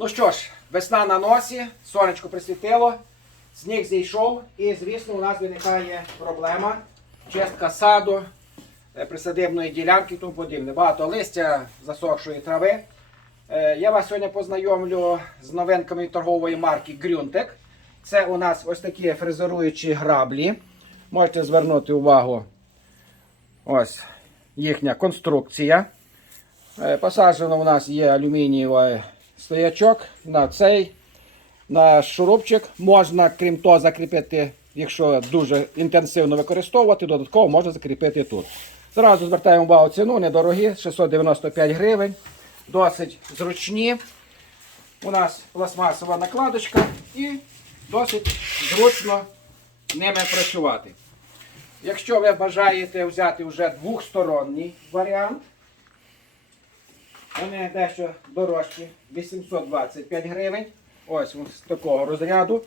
Ну що ж, весна на носі, сонечко присвітило, сніг зійшов, і, звісно, у нас виникає проблема чистка саду, е, присадибної ділянки і тому подібне. Багато листя засохшої трави. Е, Я вас сьогодні познайомлю з новинками торгової марки Грюнтек. Це у нас ось такі фрезеруючі граблі. Можете звернути увагу. Ось їхня конструкція. Е, Посаджено у нас є алюмінієвий стоячок на цей на шурупчик. Можна, крім того, закріпити, якщо дуже інтенсивно використовувати, додатково можна закріпити тут. Зразу звертаємо увагу ціну, недорогі, 695 гривень. Досить зручні. У нас пластмасова накладочка і досить зручно ними працювати. Якщо ви бажаєте взяти вже двохсторонній варіант, вони дещо дорожчі, 825 гривень. Ось з такого розряду.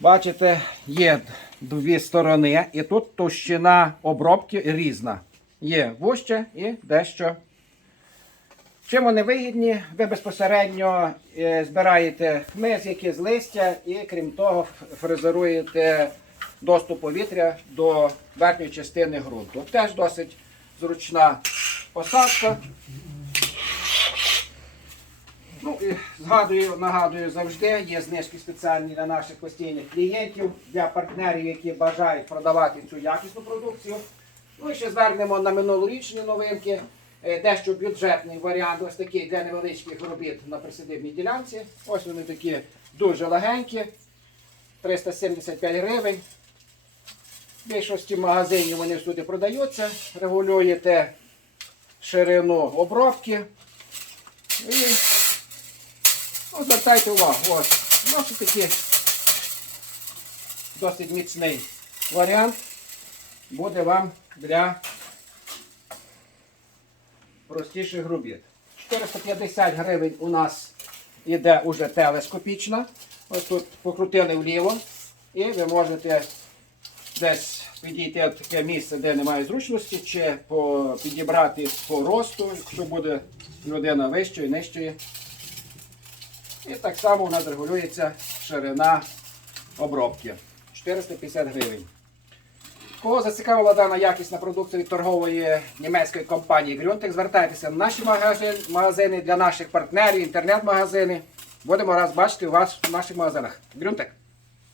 Бачите, є дві сторони, і тут товщина обробки різна. Є вужче і дещо. Чим вони вигідні, ви безпосередньо е, збираєте хмиз, які з листя, і крім того, фрезеруєте доступ повітря до верхньої частини ґрунту. Теж досить зручна посадка. Ну, і згадую, нагадую завжди, є знижки спеціальні для наших постійних клієнтів, для партнерів, які бажають продавати цю якісну продукцію. Ну і ще звернемо на минулорічні новинки. Е, Дещо бюджетний варіант, ось такий для невеличких робіт на присадибній ділянці. Ось вони такі дуже легенькі, 375 гривень. В більшості магазинів вони всюди продаються. Регулюєте ширину обробки. І ну, звертайте увагу, ось, досить такий досить міцний варіант буде вам для простіших робіт. 450 гривень у нас іде уже телескопічна. Ось тут покрутили вліво. І ви можете десь підійти в таке місце, де немає зручності, чи підібрати по росту, якщо буде людина вищої, нижчої. І так само у нас регулюється ширина обробки. 450 гривень. Кого зацікавила дана якісна продукція від торгової німецької компанії Грюнтик, звертайтеся в наші магазини, для наших партнерів, інтернет-магазини. Будемо раз бачити вас в наших магазинах. Grüntek.